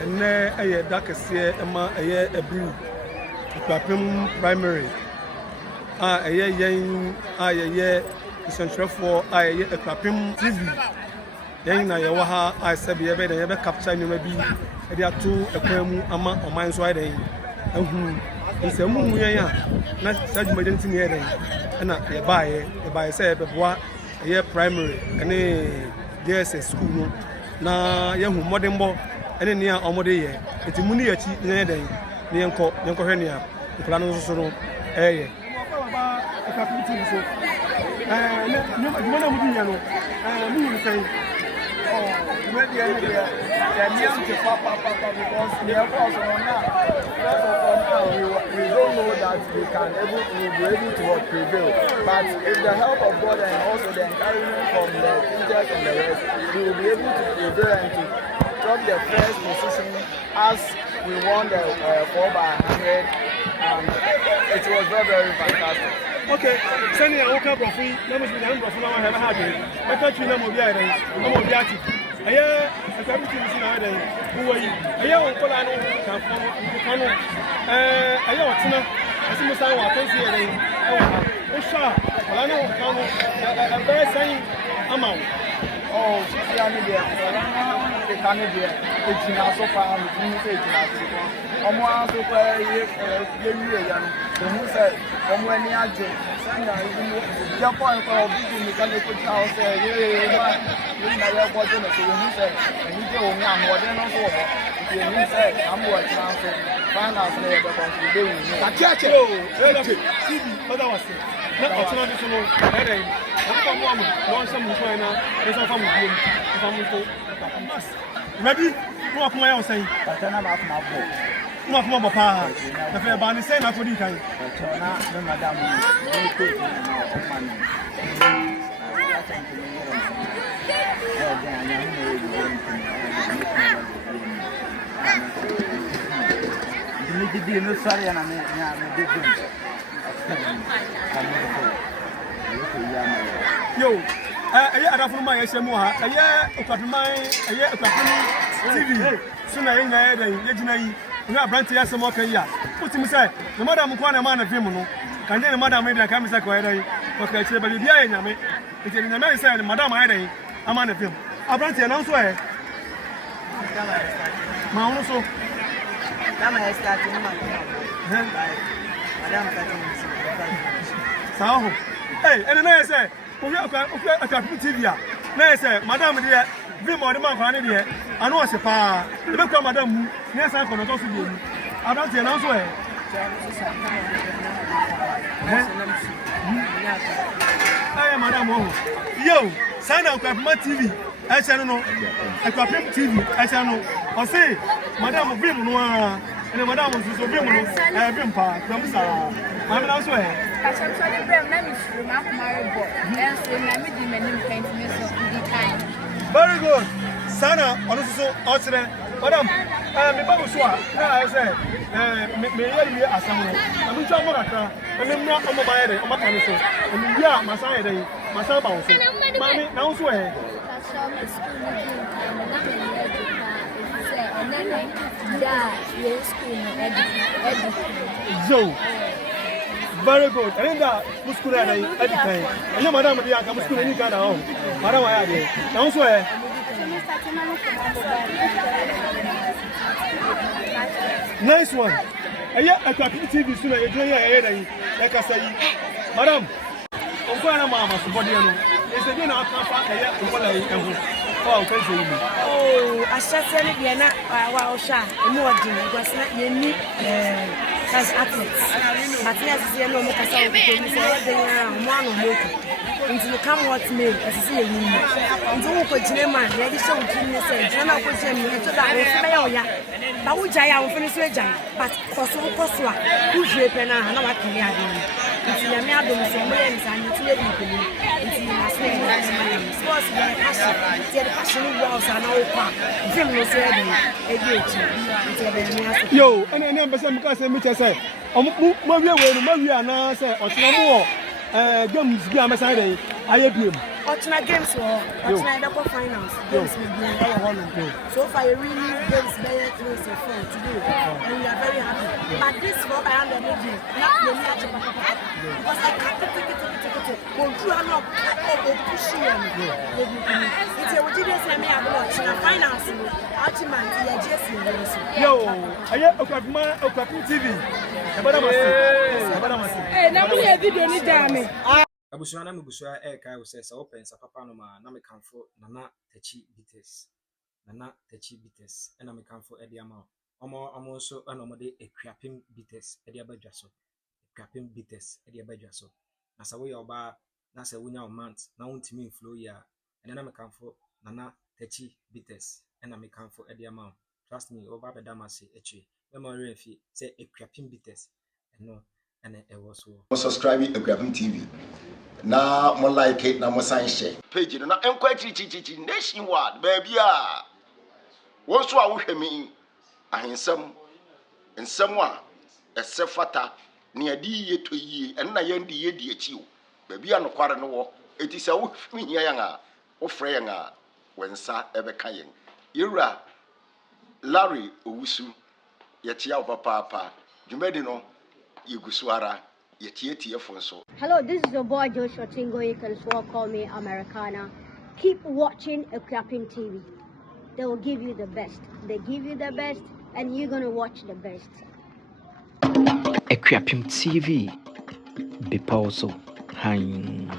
and a darkest year, a brew, a primary. A year young, a year, essential for a clapping TV. Young Nayawaha, I said, be ever capture you maybe. There are two a quemu among or mine's riding. And whom is a moon, not such emergency near and a buy, say, but what a year primary, and a there's a school. Na young modern boy, and then near Omode year. It's a money at near day, near Yokohenia, the Planos, eh. We don't know that we will be able to prevail. But with the help of God and also the encouragement from the teachers and the rest, we will be able to prevail and to drop the first position as we won the 4x100. It was very, very fantastic. Okay, send me a local profit. Let me see the number of I have had it. I thought you know I'm a biati. I hear everything is in our day. Who are you? I hear what I know. I hear what's not. I see Messiah, I can see it. Oh, sure. Well, I know. I'm very saying, I'm out. Oh, she's the Canadian. It's not so far. Ọmọ so kwa ye ya no who said ọmọ ani aje sanda ya point for big mechanical house ye na ya bojo no so who said ni je o nya ho de no so ho ye ni said am wo tran so finals na ye be consider we ni acheche o TV other was na otuna bi so no e dey o ko mo am no so mu ko na e so fa mu bi fa mu to ready mo akoma ya o sai patana ma akoma bo no come up, the fair banner say not for the kind. Madam, yo, I have from my SMOA, a year of my TV, sooner in the head, we are branching as a mocker. Put him say, the madam Kwana man of Vimono, can then Madam made a camisa query, okay, but the Yami, it's in America, Madam Ida, a man of him. I branch an answer. Mount so. So, hey, and then I say, we are a TV. Now I say, Madam, dear. Vimo the man for any day. I know it's a pa. The become Madam. Yes, I can also do. I don't say no way. I am Madam. Yo, sign up with my TV. I shall know. I got TV. I shall know. I say, Madam Vim no. And Madam was so Vim. I have been pa. Come sir. I'm not swear. I shall tell you, let me show my boy. And so let me do many paintings of the time. Very good. Sana, also outside. Madam, me babu swa. I say, me yeli asamu. I'm trying to make I'm not on my bed. I'm not on so. And yeah, my side day, my side bounce. Mommy, now swear. Yo. Very good. And that school at the time. And your madam, the other school any kind of home. Madam, I have now swear. Nice one. I got TV soon. I enjoy your head. Like I say, Madam, I'm going to Mamma, somebody. It's a dinner. I can't find a oh, I shall tell you, you're not our shot. More dinner was not you as athletes. But yes, you know, because I was one or more. Until you come what's made as a silly woman. Until you put your man, ready so to say, and I put him into that. But which I am finished with Jam, but for so costly, who's raping and I can have him. If you are not doing some ways and it's letting you into your sports, the passion was an old park. Jim was ready. Yo, and I never said because I say, oh, my way, or more, games, Gamaside, I have him. Ochina games or Ochina Dako finance games will be a hollow. So far, you really games very close to phone today, and we are very happy. But this for I am the lady, not the match because I can't take it. Go through a lot of pushing. It's a ridiculous. I mean, I'm watching a finance. Ultimately, just yo, I Okapi TV. Hey, now we have video ni dame. Abusua 𝐀𝐻𝐢𝐲 sɛ open sa papa no ma na mekamfo nana tachi bites ɛna mekamfo ɛde ama ɔmo nso ɛna ɔmo de ekuapem bites ɛde abadwa so ekuapem bites ɛde abadwa so na sɛ woyɛ ɔba na sɛ wonya month na wontimi inflow ya ɛna na mekamfo nana tachi bites ɛna mekamfo ɛde ama trust me over beda mase etwe mema refi sɛ ekuapem bites ɛno ɛna ɛwɔ so subscribe 𝐀𝐻𝐢𝐲 TV. Na mo like it na mo sign share page no na enkwa chichichichi nationwide baby a won so a wo hwɛ mi ahensam nsɛm a ɛsɛ fata ne ade yie to yie ɛno na yɛn de yɛ di akyi o baby a no kware no wɔ eti sɛ wo hia yɛn a wo frɛ yɛn a wensa ɛbɛka yɛn yɛwura Larry Owusu yɛtia wo papa dwumadi no yɛgusu ara. Hello, this is your boy Joshua Tingo. You can swore call me Americana. Keep watching 𝐀𝐻𝐢𝐲 TV. They will give you the best. They give you the best, and you're gonna watch the best. 𝐀𝐻𝐢𝐲 TV. Be also hang.